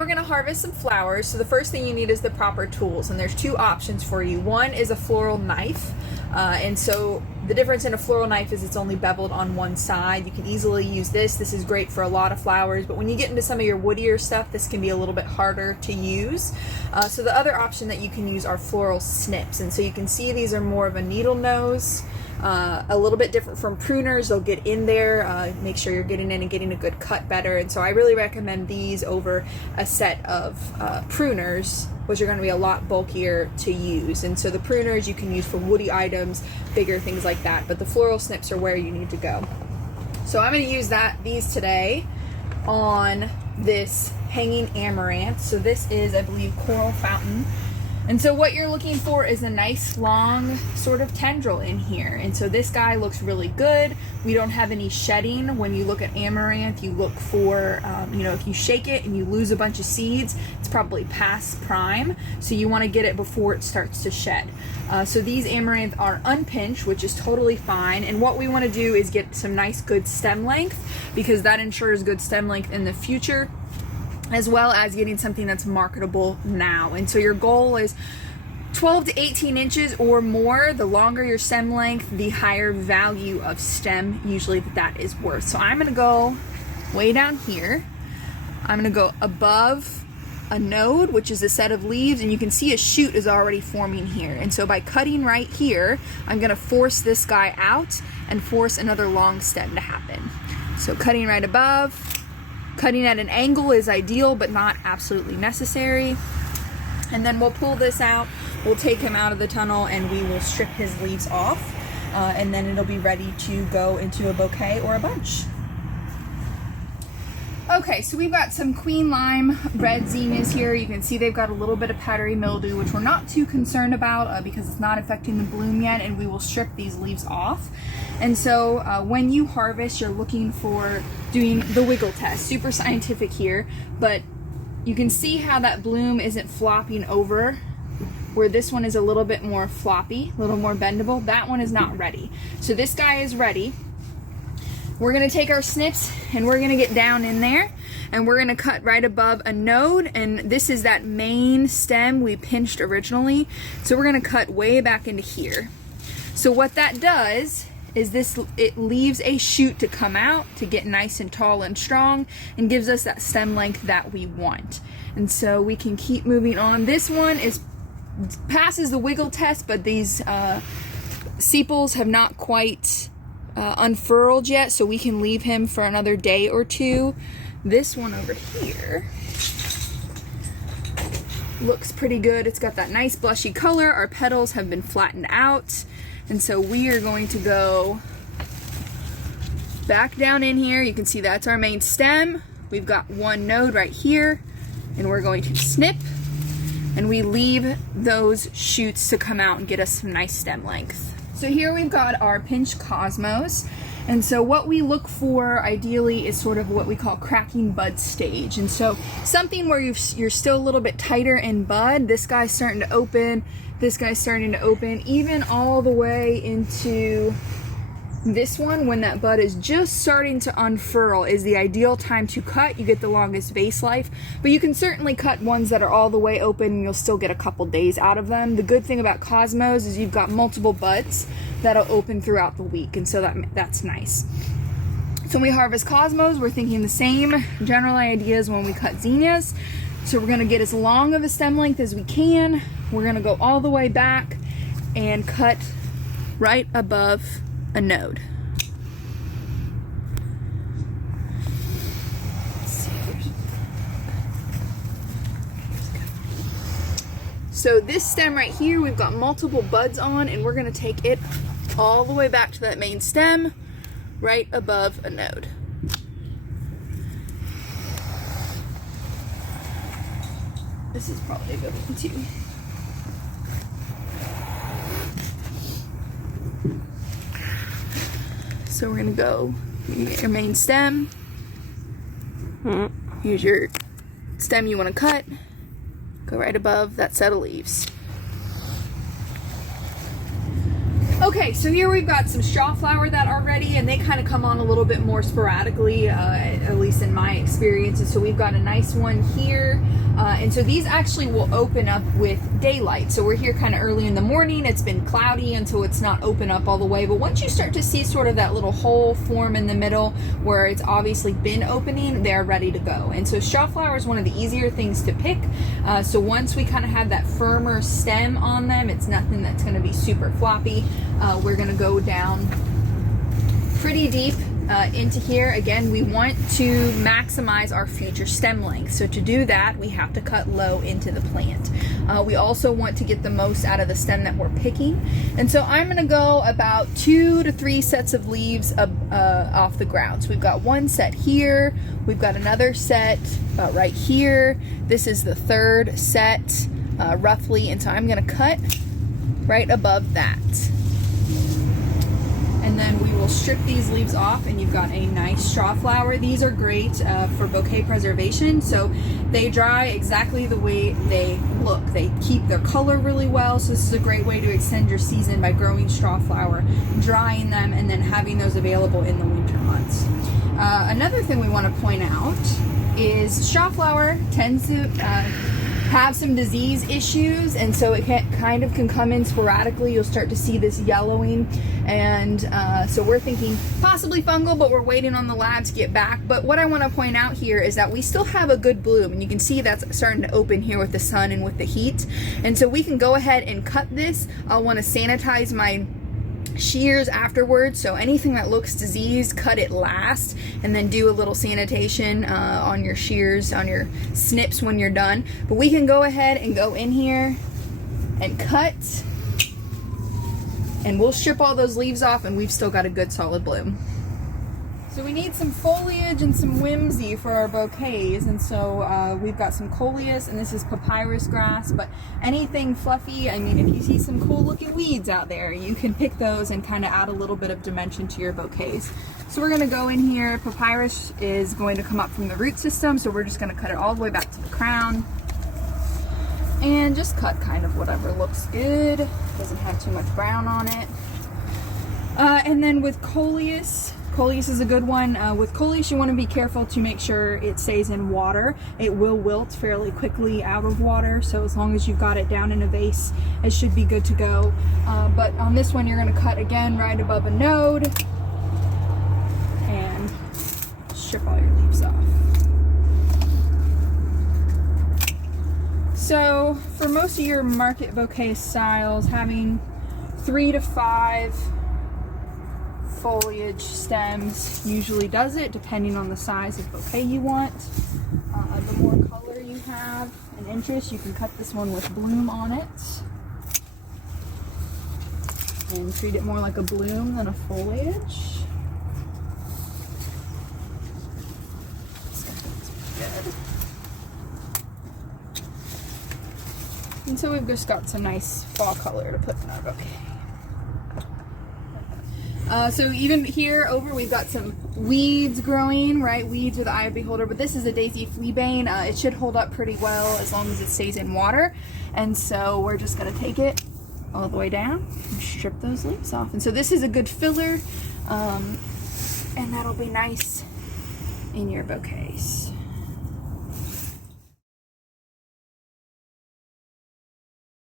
We're going to harvest some flowers, so the first thing you need is the proper tools, and there's two options for you. One is a floral knife, and so the difference in a floral knife is it's only beveled on one side. You can easily use this. This is great for a lot of flowers, but when you get into some of your woodier stuff, this can be a little bit harder to use. So the other option that you can use are floral snips, and so you can see these are more of a needle nose. A little bit different from pruners. They'll get in there, make sure you're getting in and getting a good cut better, and so I really recommend these over a set of pruners, which are going to be a lot bulkier to use. And so the pruners you can use for woody items, bigger things like that, but the floral snips are where you need to go. So I'm going to use these today on this hanging amaranth. So this is, I believe, Coral Fountain. And so what you're looking for is a nice long sort of tendril in here. And so this guy looks really good. We don't have any shedding. When you look at amaranth, you look for, if you shake it and you lose a bunch of seeds, it's probably past prime. So you want to get it before it starts to shed. So these amaranth are unpinched, which is totally fine. And what we want to do is get some nice good stem length, because that ensures good stem length in the future, as well as getting something that's marketable now. And so your goal is 12 to 18 inches or more. The longer your stem length, the higher value of stem usually that is worth. So I'm gonna go way down here. I'm gonna go above a node, which is a set of leaves, and you can see a shoot is already forming here. And so by cutting right here, I'm gonna force this guy out and force another long stem to happen. So cutting right above. Cutting at an angle is ideal, but not absolutely necessary. And then we'll pull this out, we'll take him out of the tunnel, and we will strip his leaves off, and then it'll be ready to go into a bouquet or a bunch. Okay, so we've got some Queen Lime red zinnias here. You can see they've got a little bit of powdery mildew, which we're not too concerned about because it's not affecting the bloom yet, and we will strip these leaves off. And so when you harvest, you're looking for doing the wiggle test. Super scientific here, but you can see how that bloom isn't flopping over, where this one is a little bit more floppy, a little more bendable. That one is not ready. So this guy is ready. We're gonna take our snips and we're gonna get down in there, and we're gonna cut right above a node, and this is that main stem we pinched originally. So we're gonna cut way back into here. So what that does is it leaves a shoot to come out to get nice and tall and strong, and gives us that stem length that we want. And so we can keep moving on. This one passes the wiggle test, but these sepals have not quite unfurled yet, so we can leave him for another day or two. This one over here looks pretty good. It's got that nice blushy color. Our petals have been flattened out, and so we are going to go back down in here. You can see that's our main stem. We've got one node right here, and we're going to snip, and we leave those shoots to come out and get us some nice stem length. So here we've got our pinched cosmos, and so what we look for ideally is sort of what we call cracking bud stage. And so something where you're still a little bit tighter in bud. This guy's starting to open, this guy's starting to open, even all the way into this one. When that bud is just starting to unfurl is the ideal time to cut. You get the longest vase life, but you can certainly cut ones that are all the way open and you'll still get a couple days out of them. The good thing about cosmos is you've got multiple buds that'll open throughout the week, and so that's nice. So when we harvest cosmos, we're thinking the same general ideas when we cut zinnias. So we're gonna get as long of a stem length as we can. We're gonna go all the way back and cut right above a node. So this stem right here, we've got multiple buds on, and we're gonna take it all the way back to that main stem, right above a node. This is probably a good one too. So we're gonna go, you get your main stem. Here's your stem you wanna cut. Go right above that set of leaves. Okay, so here we've got some straw flower that are ready, and they kind of come on a little bit more sporadically, at least in my experience. And so we've got a nice one here. And so these actually will open up with daylight. So we're here kind of early in the morning. It's been cloudy until it's not open up all the way. But once you start to see sort of that little hole form in the middle where it's obviously been opening, they're ready to go. And so straw flower is one of the easier things to pick. So once we kind of have that firmer stem on them, it's nothing that's going to be super floppy. We're going to go down pretty deep into here. Again, we want to maximize our future stem length. So to do that, we have to cut low into the plant. We also want to get the most out of the stem that we're picking. And so I'm going to go about 2 to 3 sets of leaves off the ground. So we've got one set here. We've got another set about right here. This is the third set, roughly. And so I'm going to cut right above that. And then we will strip these leaves off, and you've got a nice straw flower. These are great for bouquet preservation. So they dry exactly the way they look. They keep their color really well. So this is a great way to extend your season by growing straw flower, drying them, and then having those available in the winter months. Another thing we want to point out is straw flower tends to have some disease issues, and so it kind of can come in sporadically. You'll start to see this yellowing, and so we're thinking possibly fungal, but we're waiting on the lab to get back. But what I want to point out here is that we still have a good bloom, and you can see that's starting to open here with the sun and with the heat. And so we can go ahead and cut this. I'll want to sanitize my shears afterwards, so anything that looks diseased, cut it last, and then do a little sanitation on your shears, on your snips when you're done. But we can go ahead and go in here and cut, and we'll strip all those leaves off, and we've still got a good solid bloom. So we need some foliage and some whimsy for our bouquets, and so we've got some coleus, and this is papyrus grass, but anything fluffy, I mean, if you see some cool looking weeds out there, you can pick those and kind of add a little bit of dimension to your bouquets. So we're going to go in here. Papyrus is going to come up from the root system, so we're just going to cut it all the way back to the crown, and just cut kind of whatever looks good, doesn't have too much brown on it. And then with coleus is a good one. With coleus, you want to be careful to make sure it stays in water. It will wilt fairly quickly out of water, so as long as you've got it down in a vase, it should be good to go. But on this one, you're going to cut again right above a node and strip all your leaves off. So for most of your market bouquet styles, having 3 to 5 foliage stems usually does it, depending on the size of bouquet you want. The more color you have and interest, you can cut this one with bloom on it and treat it more like a bloom than a foliage. Good. And so we've just got some nice fall color to put in our bouquet. So even here over, we've got some weeds growing, right? Weeds with the eye of the beholder, but this is a daisy fleabane. It should hold up pretty well as long as it stays in water. And so we're just gonna take it all the way down and strip those leaves off. And so this is a good filler, and that'll be nice in your bouquets.